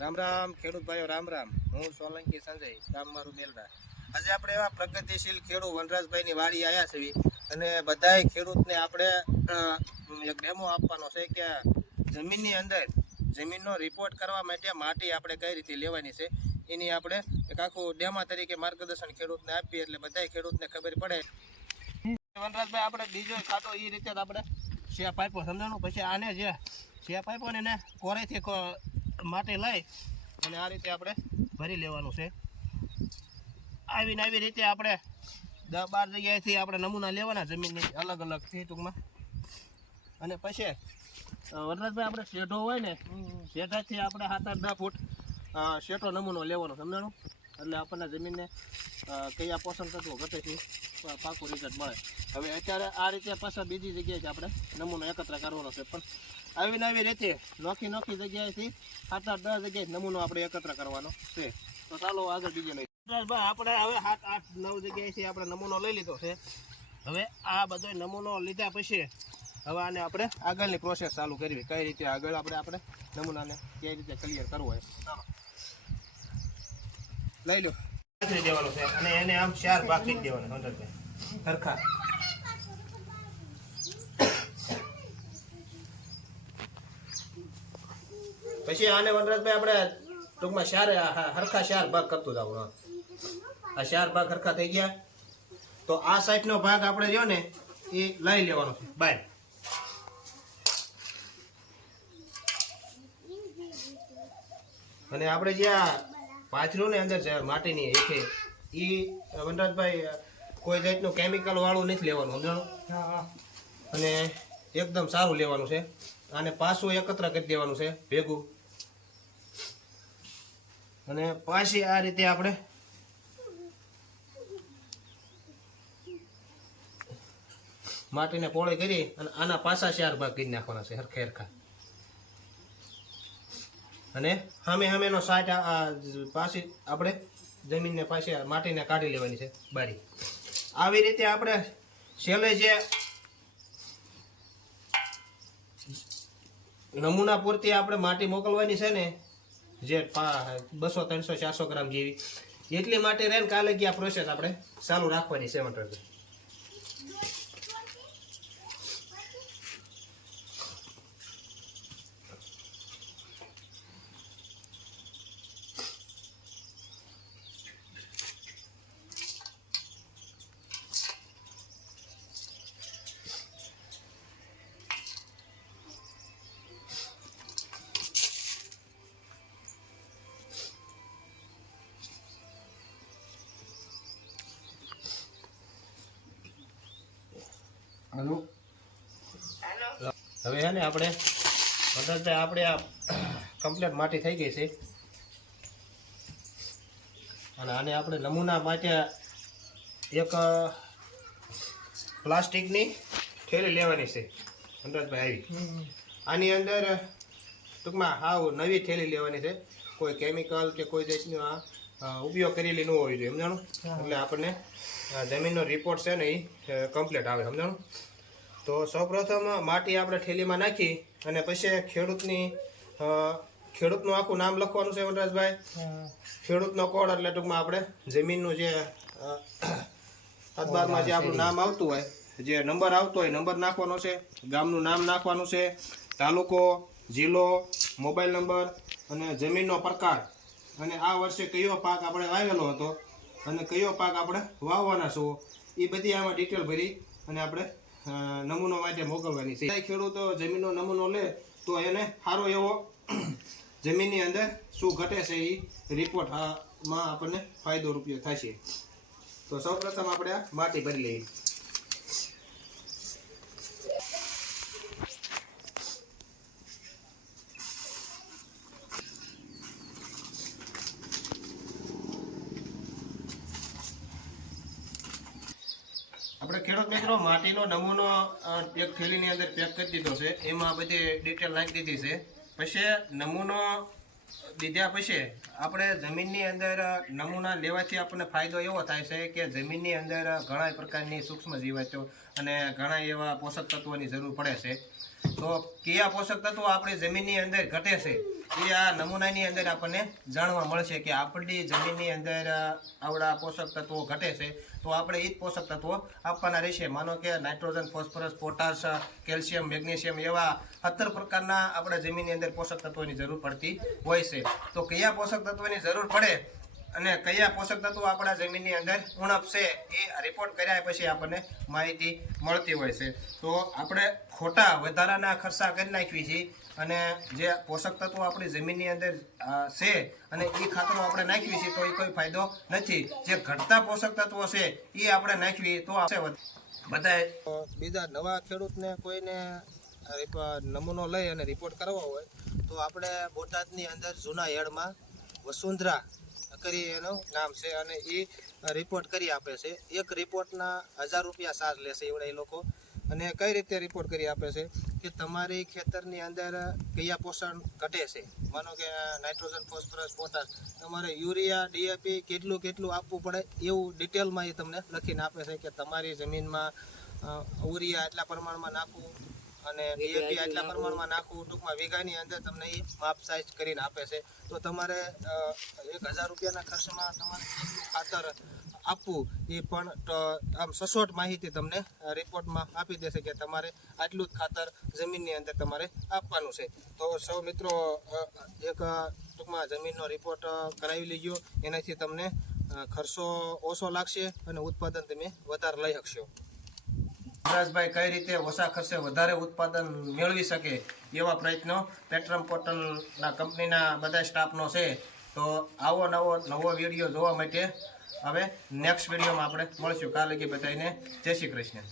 રામ રામ ખેડૂત ભાઈઓ, રામ રામ. હું સોલંકી સંજય, ગામ મારું મેલડા. આજે આપણે એવા પ્રગતિશીલ ખેડૂત વનરાજભાઈની વાડી આવ્યા છીએ અને બધાય ખેડૂતને આપણે એક ડેમો આપવાનો છે કે જમીનની અંદર જમીનનો રિપોર્ટ કરવા માટે માટી આપણે કઈ રીતે લેવાની છે એની આપણે એક આખું ડેમા તરીકે માર્ગદર્શન ખેડૂતને આપીએ એટલે બધાય ખેડૂતને ખબર પડે. વનરાજભાઈ આપણે બીજો ખાતો એ રીતે આપણે શિયા પાઇપો સમજાણું, પછી આને જે શિયા પાઇપો ને કોરેથી માટી લઈ અને આ રીતે આપણે ભરી લેવાનું છે. આવી રીતે આપણે 10-12 જગ્યાએથી આપણે નમૂના લેવાના જમીનની અલગ અલગથી ટૂંકમાં. અને પછી વનરાજભાઈ આપણે શેઢો હોય ને શેઢાથી આપણે 7-8-10 ફૂટ શેઠો નમૂનો લેવાનો સમજાણું, એટલે આપણને જમીનને કયા પોષણ તત્વો ઘટેથી પાકું રિઝલ્ટ મળે. હવે અત્યારે આ રીતે પાછા બીજી જગ્યાએથી આપણે નમૂનો એકત્ર કરવાનો છે, પણ આવી રીતે નોખી જગ્યાએથી 7-8-10 જગ્યાએ નમૂનો આપણે એકત્ર કરવાનો છે. તો ચાલો આગળ બીજે લઈ આપણે હવે 7-8-9 જગ્યાએથી આપણે નમૂનો લઈ લીધો છે. હવે આ બધો નમૂનો લીધા પછી હવે આને આપણે આગળની પ્રોસેસ ચાલુ કરવી, કઈ રીતે આગળ આપણે નમૂનાને કઈ રીતે ક્લિયર કરવો હોય. ચાલો લઈ લો. દેવાનું છે અને એને આમ 4 ભાગ કરી દેવાના સરખા. પછી આને વનરાજભાઈ આપણે ટૂંકમાં હરખા 4 ભાગ કરતું જવાનું. આ 4 ભાગ હરખા થઈ ગયા તો આ સાઈડનો ભાગ આપણે રહ્યો ને એ લઈ લેવાનો છે બહાર. અને આપણે જે આ પાથર્યું ને અંદર માટીની હેઠે એ વનરાજભાઈ કોઈ જાતનું કેમિકલ વાળું નથી લેવાનું સમજાણું, અને એકદમ સારું લેવાનું છે. આને પાછું એકત્ર કરી દેવાનું છે ભેગું, અને પાછી આ રીતે આપણે માટીને પોળી કરી અને આના પાછા 4 ભાગ કરી નાખવાના છે હરખા. અને સામેનો સાઈડ પાછી આપણે જમીનને પાછી માટીને કાઢી લેવાની છે બારી. આવી રીતે આપણે છેલ્લે જે નમૂના પૂરતી આપણે માટી મોકલવાની છે ને, જે 200, 300, 400 ગ્રામ જેવી એટલી માટી રહે ને કાલે આ પ્રોસેસ આપણે ચાલુ રાખવાની છે. હવે છે ને આપણે આ કમ્પ્લીટ માટી થઈ ગઈ છે, અને આને આપણે નમૂના માટે એક પ્લાસ્ટિકની થેલી લેવાની છે વનરાજભાઈ. આની અંદર ટૂંકમાં નવી થેલી લેવાની છે, કોઈ કેમિકલ કે કોઈ જાતનો ઉપયોગ કરેલી ન હોવી જોઈએ સમજાણું, એટલે આપણને જમીનનો રિપોર્ટ છે ને એ કમ્પ્લીટ આવે સમજાણું. તો સૌપ્રથમ માટી આપણે થેલીમાં નાખી અને પછી ખેડૂતનું આખું નામ લખવાનું છે વનરાજભાઈ. ખેડૂતનો કોડ એટલે ટૂંકમાં આપણે જમીનનું જે અખબારમાં જે આપણું નામ આવતું હોય, જે નંબર આવતો હોય નંબર નાખવાનો છે, ગામનું નામ નાખવાનું છે, તાલુકો, જિલ્લો, મોબાઈલ નંબર અને જમીનનો પ્રકાર, અને આ વર્ષે કયો પાક આપણે વાવેલો હતો અને કયો પાક આપણે વાવવાના છો એ બધી આમાં ડિટેલ ભરી અને આપણે નમૂનો માટે મોકલવાની છે. ખેડૂતો જમીનનો નમૂનો લે તો એને સારો એવો જમીનની અંદર શું ઘટે છે એ રિપોર્ટમાં આપણને ફાયદો રૂપિયો થશે. તો સૌપ્રથમ આપણે આ માટી ભરી લઈએ. આપણે ખેડૂત મિત્રો માટીનો નમૂનો એક થેલીની અંદર પેક કરી દીધો છે, એમાં બધી ડિટેલ નાખી દીધી છે. પછી નમૂનો દીધા પછી આપણે જમીનની અંદર નમૂના લેવાથી આપણને ફાયદો એવો થાય છે કે જમીનની અંદર ઘણા પ્રકારની સૂક્ષ્મ જીવાતો અને ઘણા એવા પોષક તત્વોની જરૂર પડે છે. તો કયા પોષક તત્વો આપણી જમીનની અંદર ઘટે છે એ આ નમૂનાની અંદર આપણને જાણવા મળશે કે આપણી જમીનની અંદર આવડા પોષક તત્વો ઘટે છે તો આપણે એ જ પોષક તત્વો આપવાના રહેશે. માનો કે nitrogen, phosphorus, potash, calcium, magnesium એવા 17 પ્રકારના આપણા જમીનની અંદર પોષક તત્વોની જરૂર પડતી હોય છે. તો કયા પોષક તત્વોની જરૂર પડે અને કયા પોષક તત્વો આપણા જમીનની અંદર ઉણપ છે એ રિપોર્ટ કર્યા પછી આપણને માહિતી મળતી હોય છે. તો આપણે ખોટા વધારાના ખર્ચા કરી નાખવી છીએ અને જે પોષક તત્વો આપણી જમીનની અંદર છે અને એ ખાતરો આપણે નાખવી છીએ તો એ કોઈ ફાયદો નથી. જે ઘટતા પોષક તત્વો છે એ આપણે નાખવી તો બધા બીજા નવા ખેડૂતને કોઈને નમૂનો લઈ અને રિપોર્ટ કરવો હોય તો આપણે બોટાદની અંદર જૂના હેડમાં વસુંધરા કરી એનું નામ છે અને એ રિપોર્ટ કરી આપે છે. એક રિપોર્ટના 1000 રૂપિયા ચાર્જ લેશે એવડા એ લોકો. અને કઈ રીતે રિપોર્ટ કરી આપે છે કે તમારી ખેતરની અંદર કયા પોષણ ઘટે છે. માનો કે નાઇટ્રોજન, ફોસ્ફરસ, પોટાશ, તમારે યુરિયા, ડીએપી કેટલું આપવું પડે એવું ડિટેલમાં એ તમને લખીને આપે છે કે તમારી જમીનમાં યુરિયા એટલા પ્રમાણમાં નાખવું અને ડીએપી આટલા પ્રમાણમાં નાખવું. ટૂંકમાં વીઘાની અંદર તમને એ માપ સાઇઝ કરીને આપે છે. તો તમારે 1000 રૂપિયાના ખર્ચમાં તમારે કેટલું ખાતર આપવું એ પણ આમ સચોટ માહિતી તમને રિપોર્ટમાં આપી દેશે કે તમારે આટલું જ ખાતર જમીનની અંદર તમારે આપવાનું છે. તો સૌ મિત્રો એક ટૂંકમાં જમીનનો રિપોર્ટ કરાવી લેજો. એનાથી તમને ખર્ચો ઓછો લાગશે અને ઉત્પાદન તમે વધારે લઈ શકશો. યુવરાજભાઈ કઈ રીતે ઓછા ખર્ચે વધારે ઉત્પાદન મેળવી શકે એવા પ્રયત્નો પેટ્રમ કોટનના કંપનીના બધા સ્ટાફનો છે. તો આવો નવો વિડીયો જોવા માટે હવે નેક્સ્ટ વિડીયોમાં આપણે મળશું. કાલે બધાને જય શ્રી કૃષ્ણ.